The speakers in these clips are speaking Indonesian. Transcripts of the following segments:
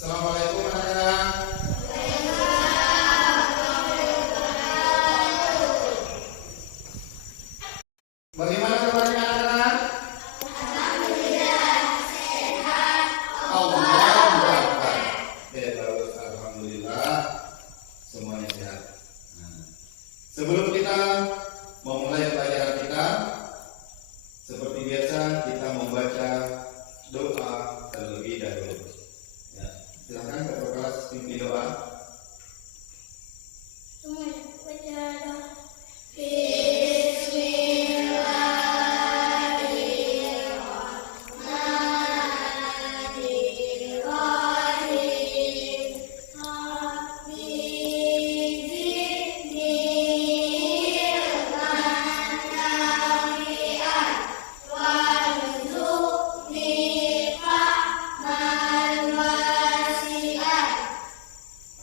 Assalamualaikum anak-anak. Bagaimana kabarnya anak-anak? Alhamdulillah sehat. Alhamdulillah. Bagus, alhamdulillah semuanya sehat. Sebelum kita memulai pelajaran kita, seperti biasa kita membaca doa terlebih dahulu. Ya, silakan ketua kelas pimpin doa. Semuanya baca doa.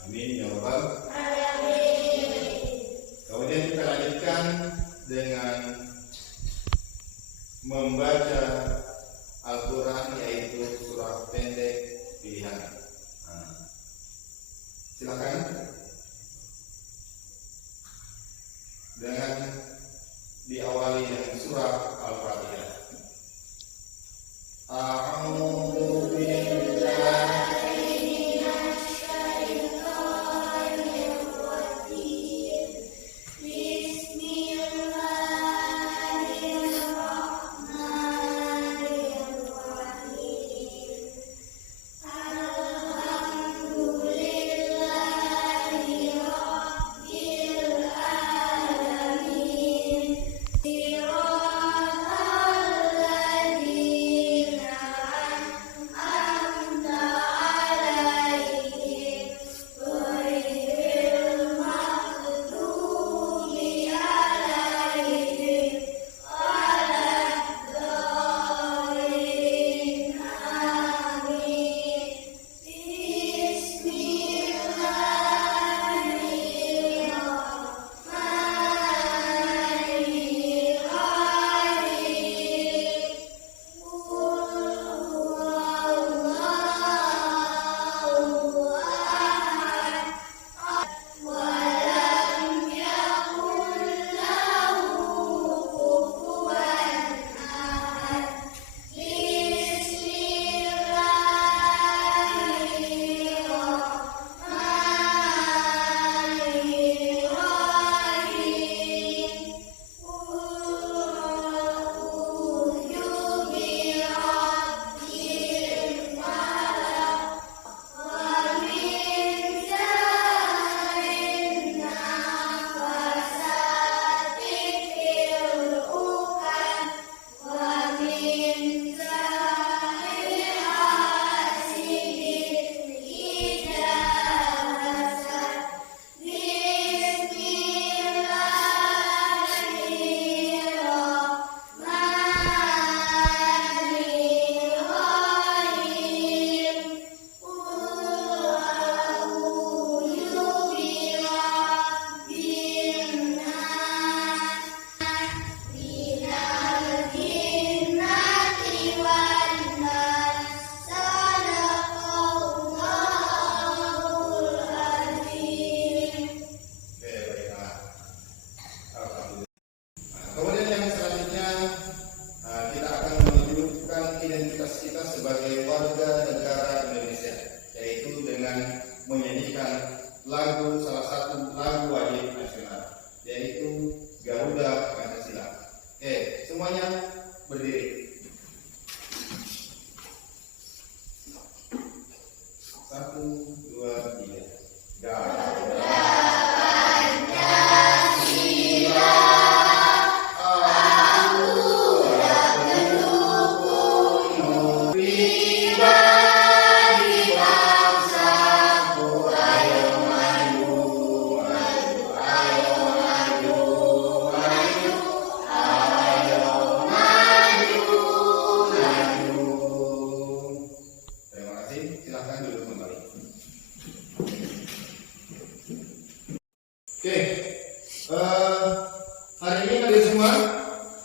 Amin ya rabbal. Kemudian kita lanjutkan dengan membaca Al-Quran, yaitu surah pendek pilihan. Silakan dengan diawali dengan surah Al-Fatihah. A'udzu billahi Kemudian yang selanjutnya kita akan menunjukkan identitas kita sebagai warga negara Indonesia, yaitu dengan menyanyikan lagu, salah satu lagu wajib nasional, yaitu Garuda Pancasila. Oke, semuanya berdiri. 1, 2, 3. Garuda. Oke, hari ini hadir semua?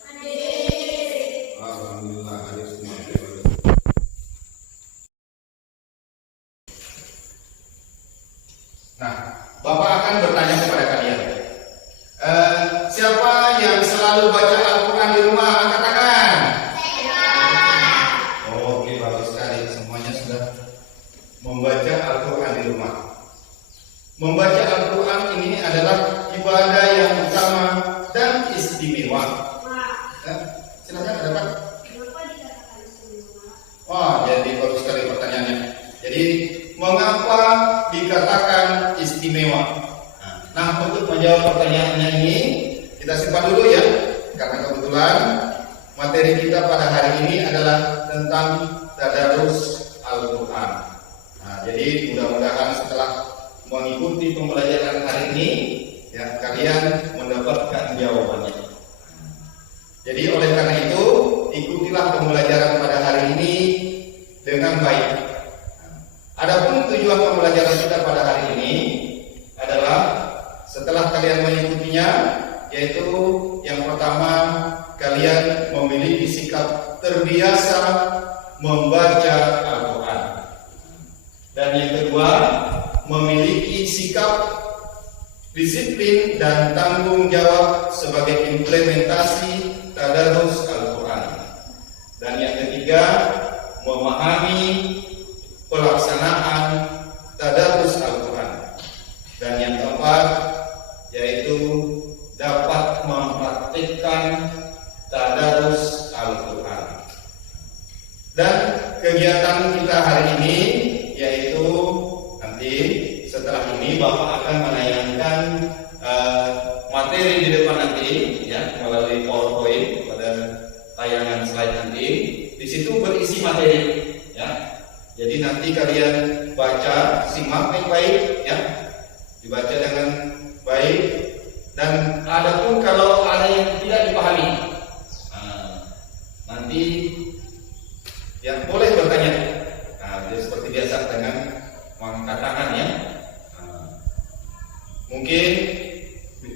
Hadir. Alhamdulillah hadir semua. Bapak akan bertanya kepada kalian. Siapa yang selalu baca Al-Quran di rumah? Angkat tangan. Oke, bagus sekali. Semuanya sudah membaca Al-Quran di rumah. Membaca Al-Quran ini adalah ibadah yang utama dan istimewa. Silakan, ada Pak. Wah, jadi bagus sekali pertanyaannya. Jadi, mengapa dikatakan istimewa? Nah, untuk menjawab pertanyaannya ini, kita simpan dulu ya, karena kebetulan materi kita pada hari ini adalah tentang tadarus Al-Quran. Nah, jadi mudah-mudahan setelah mengikuti pembelajaran hari ini, ya kalian mendapatkan jawabannya. Jadi oleh karena itu, ikutilah pembelajaran pada hari ini dengan baik. Adapun tujuan pembelajaran kita pada hari ini adalah setelah kalian mengikutinya, yaitu yang pertama, kalian memiliki sikap terbiasa membaca Al-Quran. Dan yang kedua, memiliki sikap disiplin dan tanggung jawab sebagai implementasi tadarus Al-Quran. Dan yang ketiga, memahami pelaksanaan tadarus Al-Quran. Dan yang keempat, yaitu dapat mempraktikkan tadarus Al-Quran. Dan kegiatan kita hari ini yaitu nanti setelah ini Bapak akan menayangkan materi di depan nanti ya melalui PowerPoint pada tayangan slide nanti. Di situ berisi materi ya. Jadi nanti kalian baca, simak baik-baik ya. Dibaca dengan baik, dan adapun kalau ada yang tidak dipahami, nanti ya boleh bertanya. Jadi seperti biasa dengan mengangkat tangan ya. Mungkin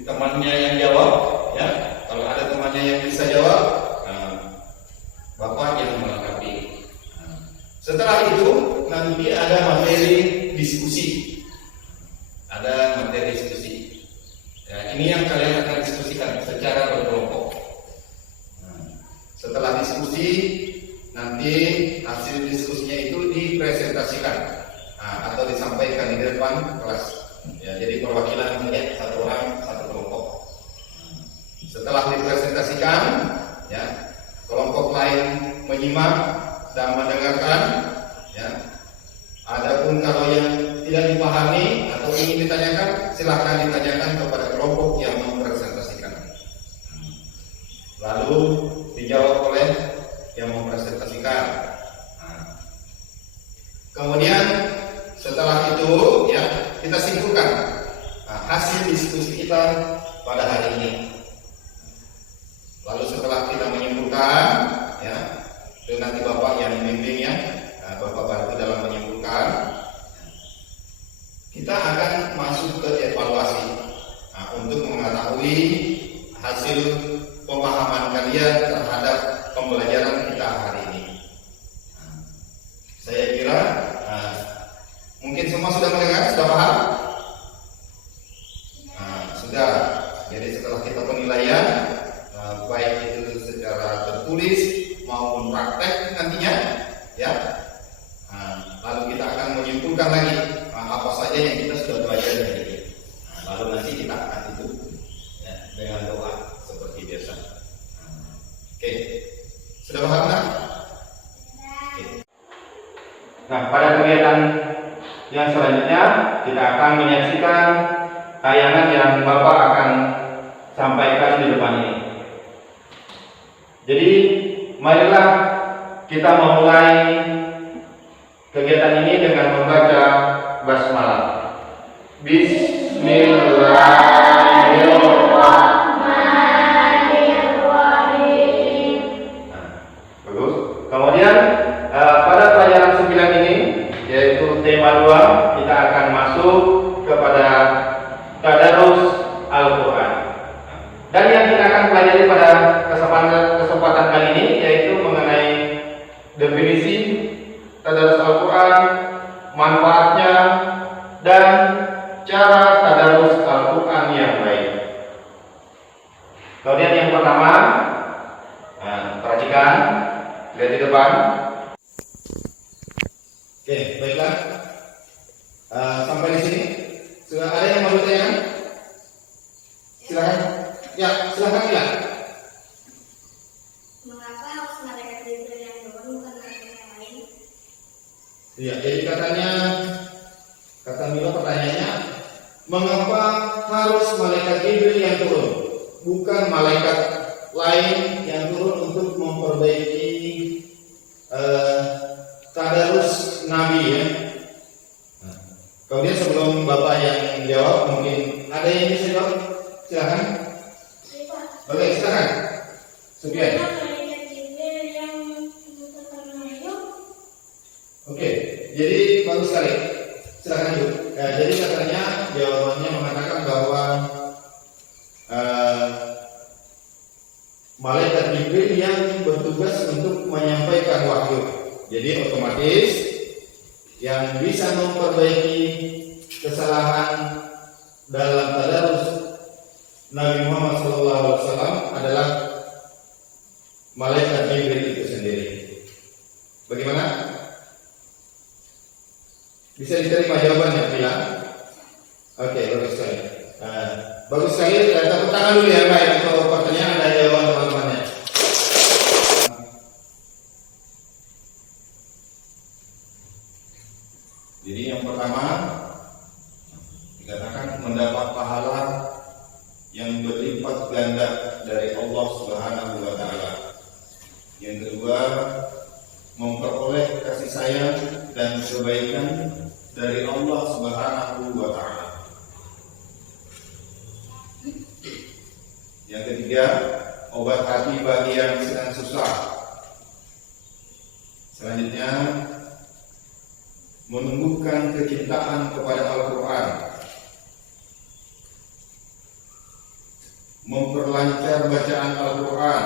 temannya yang jawab ya. Kalau ada temannya yang bisa jawab, Bapak yang melengkapi. Setelah itu nanti ada materi diskusi. Ada materi diskusi. Ya, ini yang kalian akan diskusikan secara berkelompok. Setelah diskusi, nanti hasil diskusinya itu dipresentasikan atau disampaikan di depan kelas. Ya, jadi perwakilan saja satu orang satu kelompok. Setelah dipresentasikan, ya kelompok lain menyimak dan mendengarkan. Ya, adapun kalau yang tidak dipahami atau ingin ditanyakan, silakan ditanyakan kepada kelompok yang mempresentasikan. Lalu dijawab oleh yang mempresentasikan. Kemudian setelah itu ya kita simpulkan hasil diskusi kita pada hari ini. Lalu setelah kita menyimpulkan ya, itu nanti Bapak yang membimbing ya, Bapak bantu dalam menyimpulkan. Kita akan masuk ke evaluasi untuk mengetahui hasil pemahaman kalian terhadap pembelajaran kita hari ini. Saya kira mungkin semua sudah mendengar, sudah paham? Sudah. Jadi setelah kita penilaian, baik itu secara tertulis maupun praktek nantinya, ya. Lalu kita akan menyimpulkan lagi apa saja yang kita sudah pelajari hari ini. Lalu nanti kita akan tutup ya, dengan doa seperti biasa. Oke, sudah paham kan? Oke. Nah, pada kegiatan yang selanjutnya kita akan menyaksikan tayangan yang Bapak akan sampaikan di depan ini. Jadi, marilah kita memulai kegiatan ini dengan membaca basmalah. Bismillahirrahmanirrahim. Bagus. Kemudian pada pelajaran 9 ini, yaitu tema 2, kita akan masuk kepada tadarus Al-Quran. Dan yang kita akan pelajari pada kesempatan kali ini yaitu mengenai definisi tadarus Al-Quran, manfaatnya, dan cara tadarus Al-Quran yang baik. Kemudian yang pertama, perhatikan, lihat di depan. Oke, baiklah. Sampai di sini. Sudah ada yang mau bertanya? Silakan. Ya, silakan ya. Mengapa harus malaikat Jibril yang turun bukan malaikat yang lain? Iya, jadi kata Milo pertanyaannya, mengapa harus malaikat Jibril yang turun, bukan malaikat lain yang turun untuk memperbaiki tadarus Nabi ya? Kemudian sebelum Bapak yang jawab, mungkin ada yang bisa jawab? Silakan. Oke, silakan. Sufian. Malaikat Jibril yang terkenal hidup. Oke, jadi bagus sekali. Silakan Bu. Jadi katanya jawabannya mengatakan bahwa malaikat Jibril yang bertugas untuk menyampaikan wahyu. Jadi otomatis yang bisa memperbaiki kesalahan dalam tadarus Nabi Muhammad SAW adalah malaikat Jibril itu sendiri. Bagaimana? Bisa diterima jawabannya, Bila? Oke, bagus sekali. Bagus sekali. Tepuk tangan dulu ya, baik untuk pertanyaan dan jawaban teman-temannya. Jadi yang pertama dikatakan mendapat pahala yang berlipat ganda dari Allah Subhanahu wa taala. Yang kedua, memperoleh kasih sayang dan kebaikan dari Allah Subhanahu wa taala. Yang ketiga, obat hati bagi yang sedang susah. Selanjutnya, menumbuhkan kecintaan kepada Al-Quran, memperlancar bacaan Al-Quran,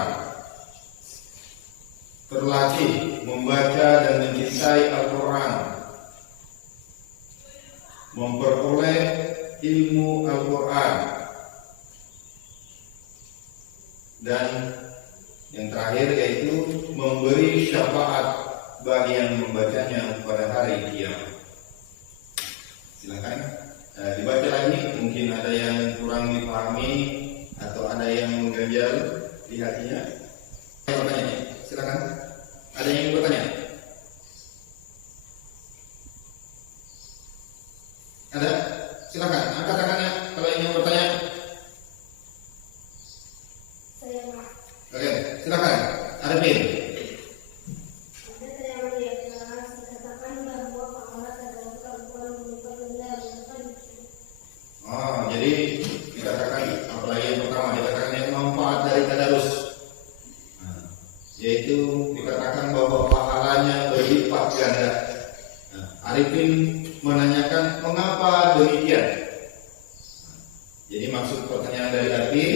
terlatih membaca dan mencintai Al-Quran, memperoleh ilmu Al-Quran, dan yang terakhir yaitu memberi syafaat bagi yang membacanya pada hari kiamat. Silakan dibaca lagi, mungkin ada yang kurang dipahami atau ada yang mengganjal di hatinya. Pertanyaannya, silakan. Ada yang ingin bertanya? Ada? Silakan, angkat tangannya kalau ingin bertanya. Saya Pak. Oke, silakan. Arifin. Jadi dikatakan, apalagi yang pertama dikatakan yang manfaat dari tadarus, yaitu dikatakan bahwa pahalanya berlipat ganda. Arifin menanyakan mengapa demikian. Jadi maksud pertanyaan dari Arifin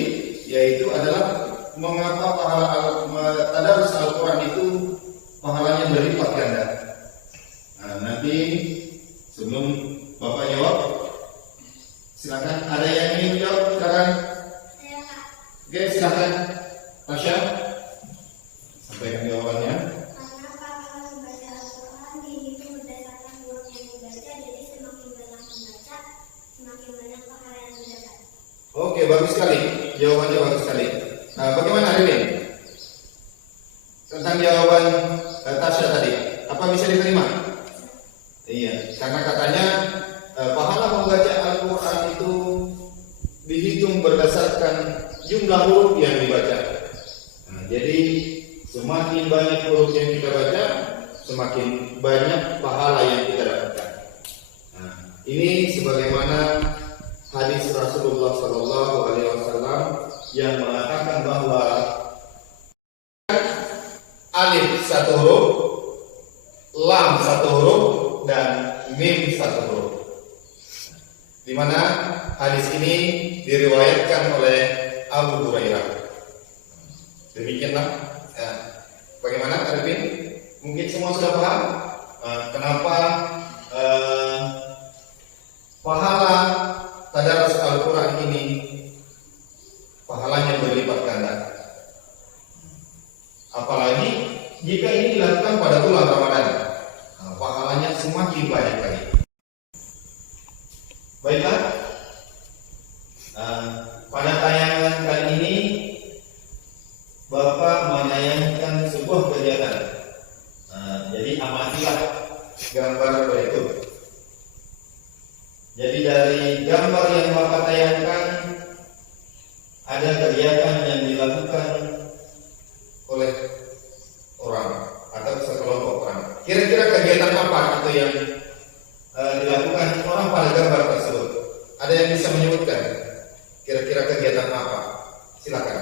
yaitu adalah mengapa pahala tadarus Al-Quran itu pahalanya berlipat ganda. Nanti sebelum Bapak jawab, silakan. Ada yang ingin menjawab? Silakan. Oke, silakan. Tasya, sampaikan jawabannya. Karena pahala membaca Al-Quran dihitung berdasarkan uang yang dibaca, jadi semakin banyak membaca, semakin banyak pahala yang didapat. Oke, bagus sekali. Jawabannya bagus sekali. Bagaimana Arifin? Tentang jawaban Tasya tadi, apa bisa diterima? Iya, karena katanya pahala membaca Al-Quran itu dihitung berdasarkan jumlah huruf yang dibaca. Jadi semakin banyak huruf yang kita baca, semakin banyak pahala yang kita dapatkan. Ini sebagaimana hadis Rasulullah SAW yang mengatakan bahwa alif satu huruf, lam satu huruf, dan mim satu huruf. Di mana hadis ini diriwayatkan oleh Abu Hurairah. Demikianlah. Bagaimana Arifin? Mungkin semua sudah paham kenapa pahala gambar berikut. Jadi dari gambar yang Bapak tayangkan ada kegiatan yang dilakukan oleh orang atau sekelompok orang. Kira-kira kegiatan apa itu yang dilakukan orang pada gambar tersebut? Ada yang bisa menyebutkan? Kira-kira kegiatan apa? Silakan.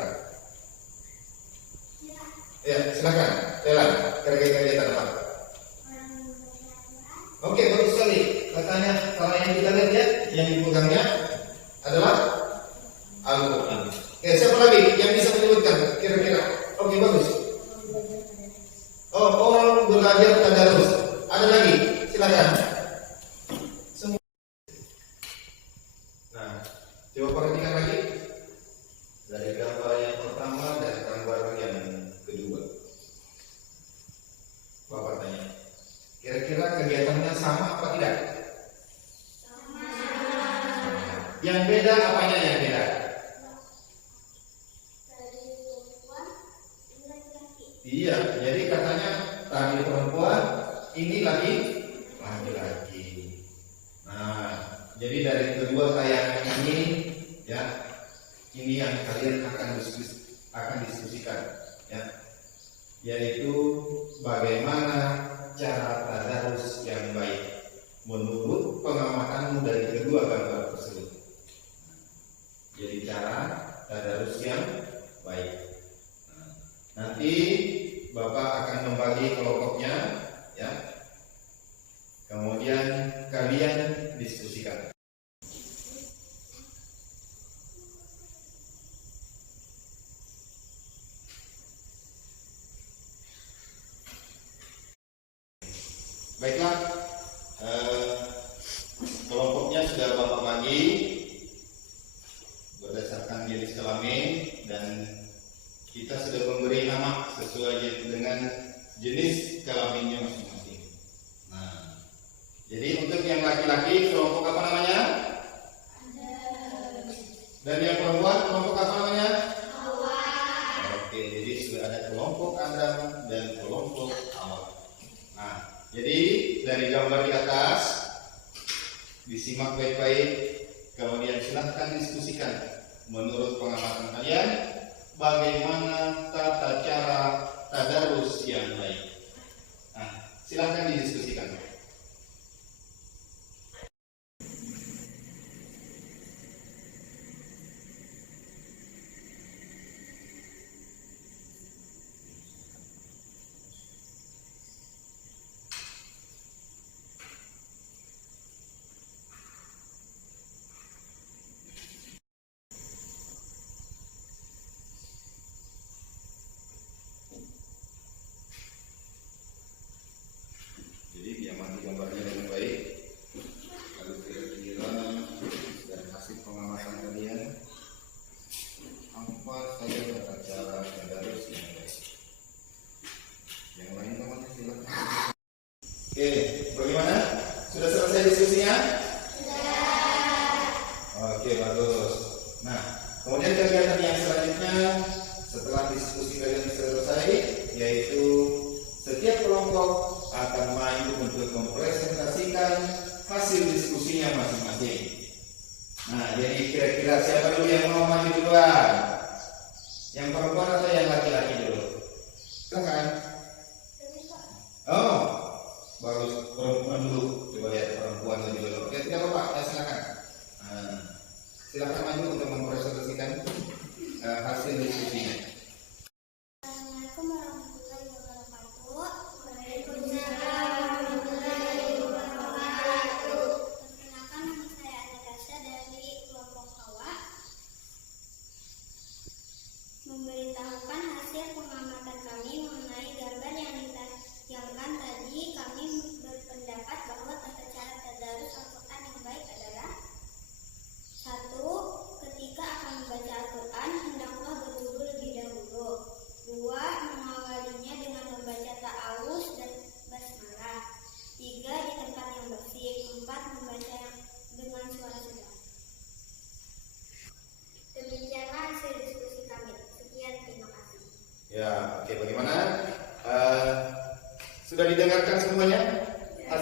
Ya, silakan. Jalan. Kira-kira kegiatan apa? Oke, bagus sekali. Katanya kalau yang kita lihat ya, yang dipegangnya adalah Al-Quran. Oke, siapa lagi yang bisa menyebutkan? Kira-kira. Oke, bagus. Oh, orang belajar tadarus. Ada lagi? Silakan. Nah, coba perhatikan lagi dari gambar yang pertama dan gambar yang kedua. Bapak tanya, kira-kira kegiatannya sama apa tidak? Sama. Yang beda apanya yang beda? Iya, jadi katanya tadi perempuan, ini laki-laki. Nah, jadi dari kedua tayangan ini, ya, ini yang kalian akan diskusikan, ya, yaitu bagaimana cara tadarus yang baik menurut pengamatanmu dari kedua gambar tersebut. Jadi cara tadarus yang baik. Nanti Bapak akan membagi kelompoknya, ya. Kemudian kalian diskusikan. Baiklah, kelompoknya sudah Bapak bagi berdasarkan jenis kelamin dan kita sudah memberi nama sesuai dengan jenis kelaminnya masing-masing. Nah, jadi untuk yang laki-laki kelompok apa namanya? Dan yang perempuan kelompok apa namanya? Oke, jadi sudah ada kelompok Adam dan kelompok Hawa. Nah, jadi dari gambar di atas disimak baik-baik, kemudian silahkan diskusikan menurut pengamatan kalian. Bagaimana tata cara tadarus yang baik? Nah, silahkan didiskusikan. Jadi diamati gambarnya dengan baik. Lalu kira-kira dan hasil pengamatan kalian apa saja tata cara tadarus yang baik. Yang lain teman silakan. Oke, bagaimana? Sudah selesai diskusinya? Sudah. Oke, bagus. Nah, kemudian kegiatan yang selanjutnya setelah diskusi kalian selesai, yaitu setiap kelompok akan maju untuk mempresentasikan hasil diskusinya masing-masing. Nah, jadi kira-kira siapa dulu yang mau maju duluan? Yang perempuan atau yang laki-laki dulu? Silakan. Oh, bagus, perempuan dulu. Coba lihat perempuan dulu. Oke, tidak apa-apa, ya silakan. Nah, silakan maju untuk mempresentasikan hasil diskusinya. Assalamualaikum warahmatullahi wabarakatuh. Waalaikumsalam warahmatullahi wabarakatuh. Perkenalkan, nama saya Anastasia dari kelompok Hawa. Memberitahukan hasil pengamatan kami mengenai gambar yang ditayangkan tadi. Kami berpendapat bahwa tata cara tadarus Al-Quran yang baik adalah: 1. Ketika akan membaca Al-Quran, hendaklah betul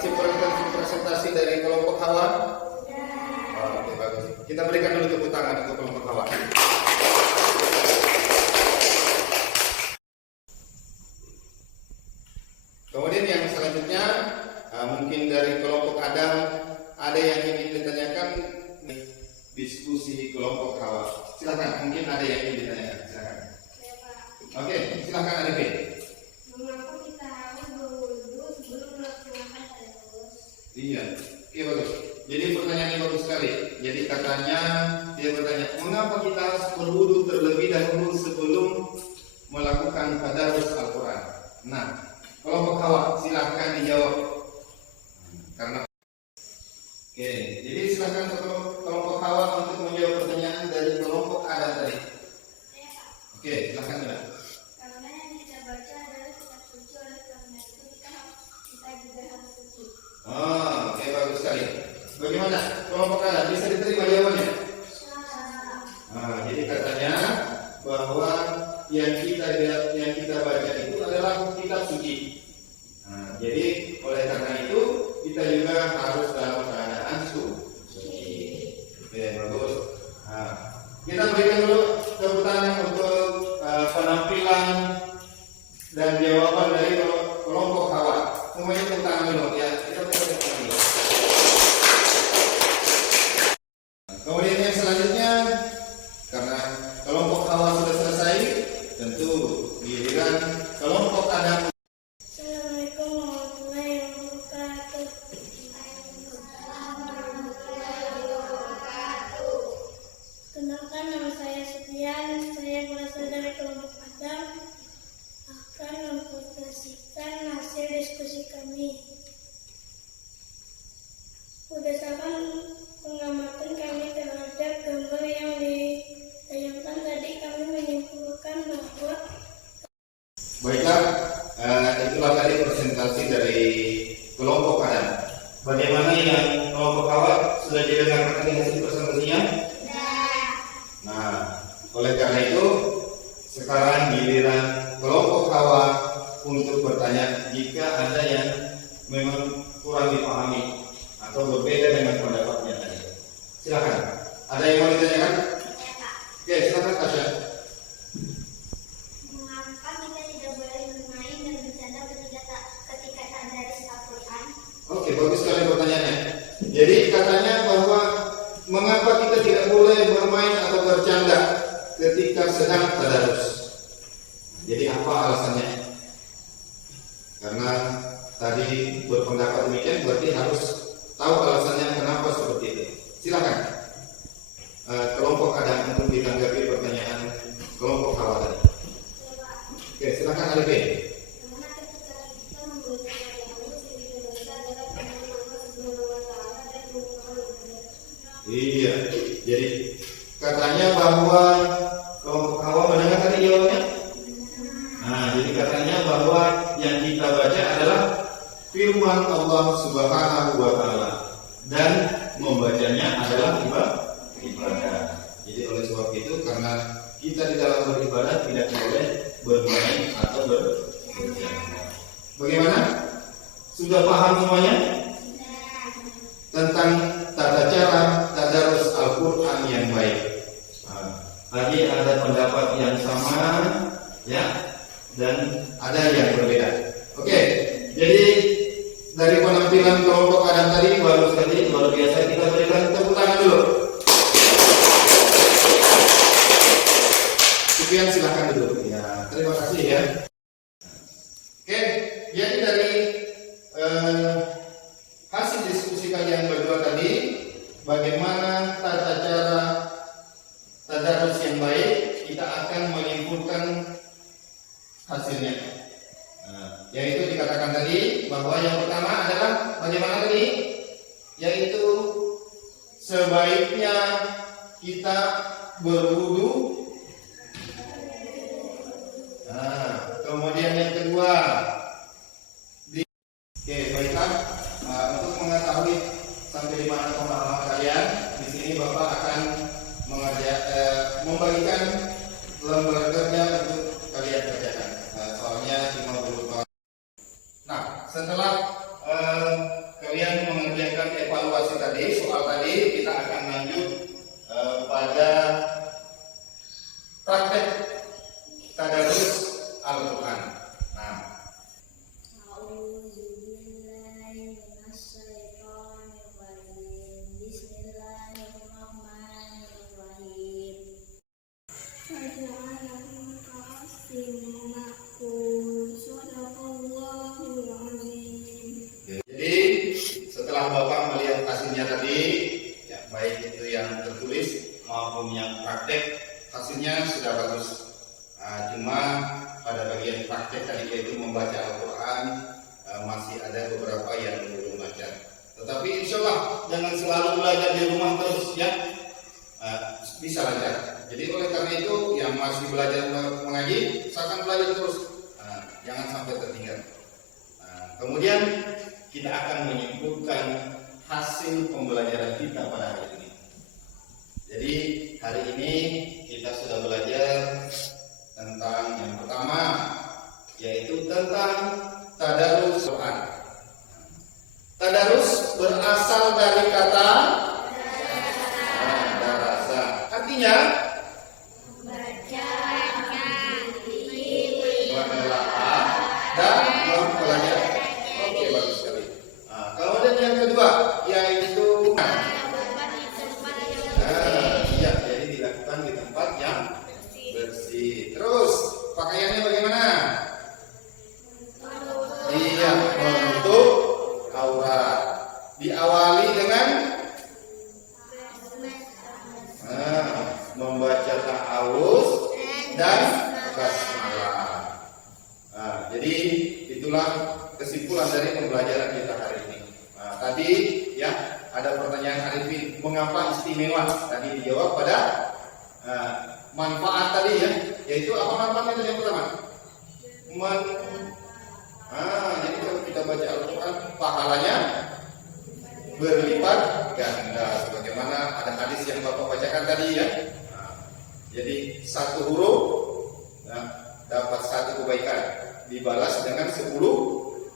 hasil presentasi dari kelompok Hawa? Oke, bagus. Kita berikan dulu tepuk tangan untuk kelompok Hawa. Kemudian yang selanjutnya, mungkin dari kelompok Adam ada yang ingin ditanyakan, diskusi kelompok Hawa. Silakan, mungkin ada yang ingin ditanyakan. Silakan. Oke, silakan Adik. Mengapa kita harus berwudu sebelum melaksanakan tadarus? Iya, oke bagus. Jadi pertanyaan ini bagus sekali. Jadi katanya dia bertanya, mengapa kita harus berwudu terlebih dahulu sebelum melakukan tadarus Al-Quran? Nah, kelompok Hawa silahkan dijawab. Karena oke, jadi silahkan kelompok Hawa untuk menjawab pertanyaan dari kelompok Adam tadi. Oke, silahkan Mbak. Karena yang kita baca adalah kitab suci, oleh karena itu kita juga harus suci. Oke, bagus sekali. Bagaimana kelompok Adam? Bisa diterima jawabannya? Jadi katanya bahwa yang kita baca itu adalah kitab suci. Jadi oleh karena itu kita juga harus dalam keadaan suci. Oke, bagus. Kita berikan dulu tepuk tangan untuk penampilan dan jawaban dari kelompok Hawa. Semuanya tepuk tangan dulu ya. Kita berikan tepuk tangan dulu. Kemudian yang selanjutnya, karena kelompok Hawa sudah selesai, tentu giliran kelompok Adam. Assalamualaikum warahmatullahi wabarakatuh. Kenalkan, nama saya Setian. Saya berasal dari kelompok Adam. Akan mempresentasikan hasil diskusi kami. Berdasarkan pengamatan kami terhadap gambar yang ditayangkan tadi, kami menyimpulkan bahwa Baiklah, itulah tadi presentasi dari kelompok Adam. Bagaimana yang kelompok Hawa sudah didengarkan tadi hasil presentasinya? Nah, oleh karena itu sekarang giliran kelompok Hawa untuk bertanya jika ada yang memang kurang dipahami atau berbeda dengan pendapatnya tadi. Silakan. Ada yang mau ditanyakan? Oke, silakan Tasya. mengapa kita tidak boleh bermain dan bercanda ketika tadarus Al-Quran? Oke, bagus sekali pertanyaannya. Jadi katanya bahwa mengapa kita tidak boleh bermain atau bercanda ketika sedang tadarus? Jadi apa alasannya? Karena tadi berpendapat demikian, berarti harus tahu alasannya kenapa seperti itu. Silakan kelompok Adam untuk ditanggapi pertanyaan kelompok Hawa tadi. Oke, silakan Adik. Karena ketika kita membaca tadarus, yang kita baca adalah firman Allah Subhanahu wa Ta'ala dan mengucapkan ibadah. Iya, jadi katanya bahwa kelompok Hawa mendengar tadi jawabnya. Nah, jadi katanya bahwa yang kita baca adalah firman Allah Subhanahu wa Ta'ala dan membacanya adalah ibadah. Jadi oleh sebab itu, karena kita di dalam beribadah tidak boleh bermain atau bercanda. Bagaimana? Sudah paham semuanya tentang tata cara tadarus Al-Quran yang baik? Tadi ada pendapat yang sama, ya, dan ada yang berbeda. Oke, jadi dari penampilan kelompok Adam tadi bagus sekali, luar biasa. Kita berikan tepuk tangan dulu. Sekian, silahkan duduk. Ya, terima kasih ya. Oke, jadi dari hasil diskusi kalian berdua tadi, bagaimana tata cara tadarus yang baik, kita akan menyimpulkan hasilnya. Yaitu dikatakan tadi bahwa yang pertama adalah bagaimana tadi? Yaitu sebaiknya kita berwudu. Kemudian yang kedua, oke, baiklah. Untuk mengetahui sampai di mana pemahaman kalian, di sini Bapak akan membagikan lembar kerja untuk kalian kerjakan. Soalnya 50 tahun. Nah, setelah kemudian mengerjakan evaluasi tadi, soal tadi, kita akan lanjut pada praktek tadarus Al-Quran. Nah, jadi setelah Bapak melihat hasilnya tadi, ya, baik itu yang tertulis maupun yang praktek, hasilnya sudah bagus. Cuma pada bagian praktek tadi yaitu membaca Al-Quran, masih ada beberapa yang belum baca. Tetapi insya Allah jangan selalu belajar di rumah terus ya, bisa lancar. Jadi oleh karena itu yang masih belajar mengaji, usahakan belajar terus, jangan sampai tertinggal. Kemudian kita akan menyimpulkan hasil pembelajaran kita pada hari ini. Jadi hari ini kita sudah belajar tentang yang pertama, yaitu tentang tadarus Quran. Tadarus berasal dari kata darasa. Artinya menelaah dan mempelajari. Oke, bagus sekali. Kemudian yang kedua, yaitu iya, jadi dilakukan di tempat yang bersih. Terus pakaiannya bagaimana? Iya, menutup aurat. Diawali dengan membaca ta'awuz dan basmalah. Jadi itulah kesimpulan dari pembelajaran kita hari ini. Tadi ya ada pertanyaan Arifin, mengapa istimewa? Tadi dijawab pada manfaat tadi ya, yaitu apa manfaatnya tadi yang pertama? Jadi kalau kita baca Al-Quran, pahalanya berlipat ganda. Sebagaimana ada hadis yang Bapak bacakan tadi ya. Jadi satu huruf dapat satu kebaikan, dibalas dengan 10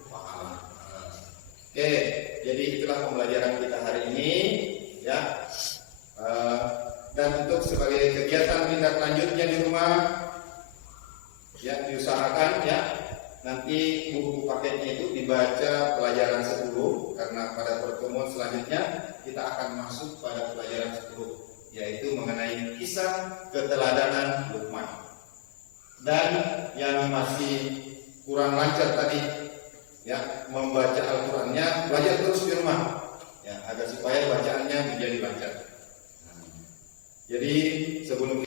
pahala. Oke, jadi itulah pembelajaran kita hari ini ya. Dan untuk sebagai kegiatan tindak lanjutnya di rumah ya, diusahakan ya nanti buku paketnya itu dibaca pelajaran 10, karena pada pertemuan selanjutnya kita akan masuk pada pelajaran 10, yaitu mengenai kisah keteladanan Luqman. Dan yang masih kurang lancar tadi ya membaca Al-Qur'annya, belajar terus di rumah ya, agar supaya bacaannya menjadi lancar. Jadi sebelum